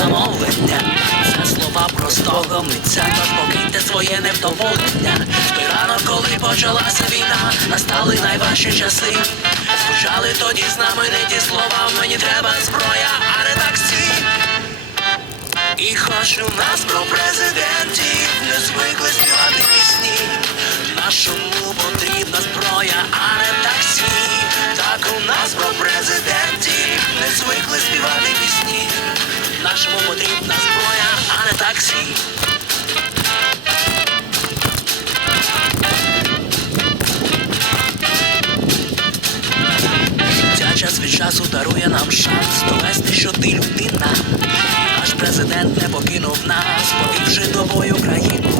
замовлення. Це слова простого митця, тож покиньте своє невдоволення. Ранок, коли почалася війна, настали найважчі часи. Звучали тоді знамениті слова, мені треба зброя, а не таксі. І хоч у нас про президентів не звикли співати пісні, нашому потрібна зброя, а нашому потрібна зброя, а не таксі. Життя час від часу дарує нам шанс довести, що ти людина. Наш президент не покинув нас, повівши до бою країну.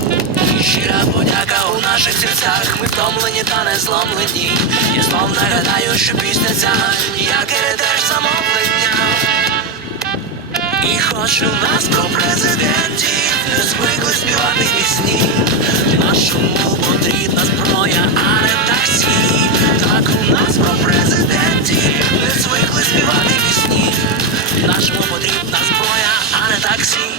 Щира подяка у наших серцях. Ми втомлені та не зломлені. Я знов нагадаю, що пісня ця як. І хоч у нас про президентів не звикли співати пісні, нашому потрібна зброя, а не таксі. Так у нас про президентів не звикли співати пісні, нашому потрібна зброя, а не таксі.